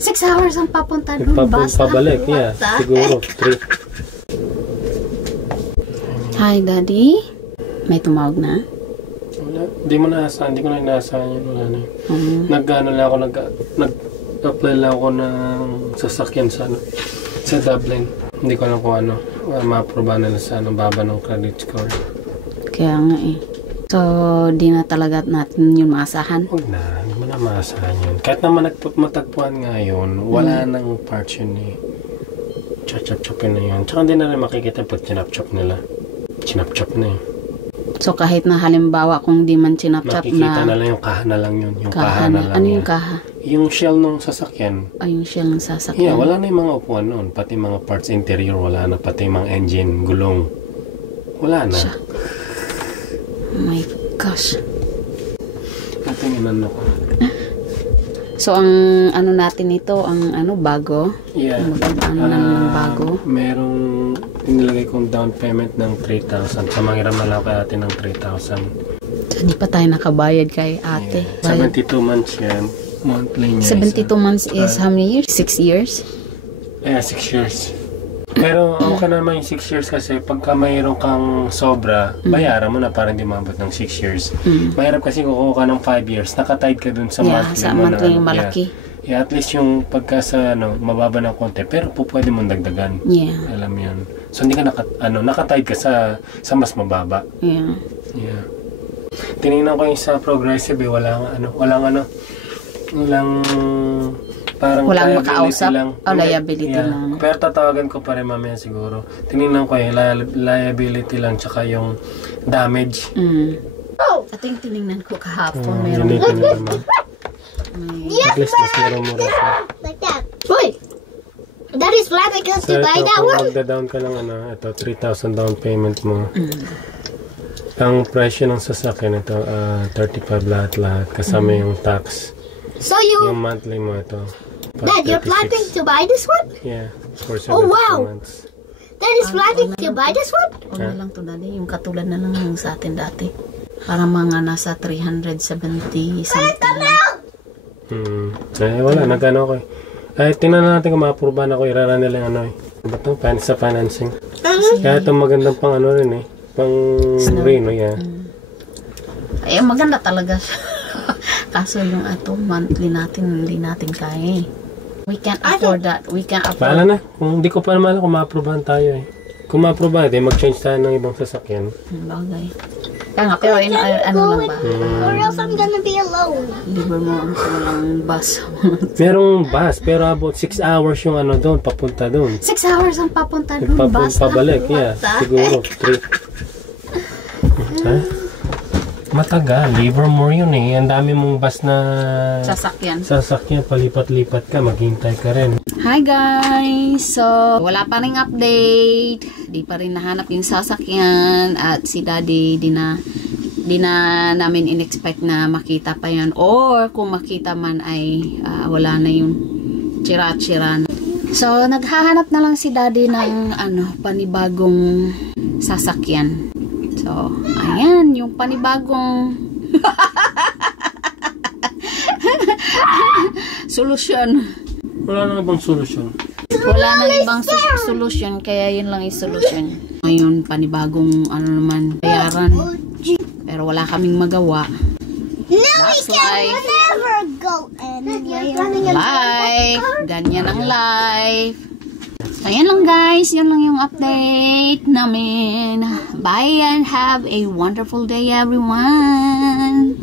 6 hours ang papunta doon. Pabalik, yeah. Siguro, 3. Hi, Daddy. May tumawag na? Wala. Hindi mo naasahan. Hindi ko na inaasahan yun. Wala na yun. Nag-ano lang ako, nag-apply lang ako ng sasakyan sa Dublin. Hindi ko alam kung ano. Ma-approve nila sa baba ng credit score. Kaya nga eh. So, di na talaga natin yun maasahan? Huwag na. Hindi mo na maasahan yun. Kahit naman matagpuan nga yun, wala nang parts yun eh. Chop-chop-chopin na yun. Tsaka hindi na rin makikita pag chinap-chop nila. Chinap-chop na eh. So, kahit na halimbawa kung di man chinap-chop na... Makikita na lang yung kaha na lang yun. Yung kaha na lang. Ano yung kaha? Yung shell ng sasakyan. Ay, yung shell ng sasakyan. Yeah, wala na yung mga upuan noon. Pati mga parts interior, wala na. Pati mga engine, gulong. Wala na. Oh my gosh. Ito yung inano ko. So, ang ano natin ito, ang ano, bago? Yeah. Ano ng bago? Merong inilagay kong down payment ng 3,000. Sa manghiram na lang kay ate ng 3,000. So, di pa tayo nakabayad kay ate. Yeah. 72 months yan. Monthly niya. 72 months is how many years? 6 years? Yeah, 6 years. Pero okay naman yung 6 years kasi pagka mayroon kang sobra, bayaran mo na para hindi mabot ng 6 years. Mahirap kasi kukuha ka ng 5 years, nakatied ka dun sa monthly sa mo monthly na. malaki. Yeah, at least yung pagka sa mababa ng konti, pero pwede mong dagdagan. Yeah. Alam mo yun. So hindi ka nakatied ka sa mas mababa. Yeah. Yeah. Tinignan ko yung sa Progressive walang parang walang liability makausap lang. liability lang. Pero tatawagan ko pa rin mamaya siguro. Tinignan ko yung liability lang tsaka yung damage. Ito yung tinignan ko kahapon. Meron. At least mas mura siya. Like that. Wait! That is flat because to buy that one? Magda-down ka lang ito, 3,000 down payment mo. Ang presyo ng sasakyan ito, 35 lahat. Kasama yung tax. So you... Yung monthly mo ito. Dad, you're planning to buy this one? Yeah. For 72 months. Dad is planning to buy this one? Huwag na lang to, Daddy. Yung katulad na lang yung sa atin dati. Para mga nasa 370 something lang. Wala. Nag-ano ko eh. Tingnan natin kung ma-approve na ako. Irara nila yung Ba't sa financing? Kaya itong magandang pang rin eh. Pang Reno, yeah. Ay, maganda talaga siya. Kaso yung monthly natin, hindi natin kaya eh. We can't afford that. We can't afford. Bahala na. Kung hindi ko pa naman kung ma-approve tayo eh. Kung ma-approve mag-change tayo ng ibang sasakyan. Bagay. Kaya nga, pero ano lang ba? Or else I'm gonna be alone. Libre mo ang walang bus. Merong bus, pero about 6 hours yung doon, papunta doon. 6 hours ang papunta doon, bus pabalik, yeah. Siguro, 3. Matagal, Livermore yun eh. Ang dami mong bus na sasakyan, palipat-lipat ka, maghintay ka rin. Hi guys! So, wala pa rin update. Di pa rin nahanap yung sasakyan. At si Daddy, di na namin in-expect na makita pa yan. Or kung makita man ay wala na yung tsira-tsira. So, naghahanap na lang si Daddy ng panibagong sasakyan. So, ayan, yung panibagong solusyon. Wala nang ibang solusyon. Wala nang ibang solusyon, kaya yun lang yung solusyon. Ngayon, panibagong naman, bayaran. Pero wala kaming magawa. That's life. Never go anywhere. Life. Ganyan ang life. So, yan lang guys. Yan lang yung update namin. Bye and have a wonderful day everyone.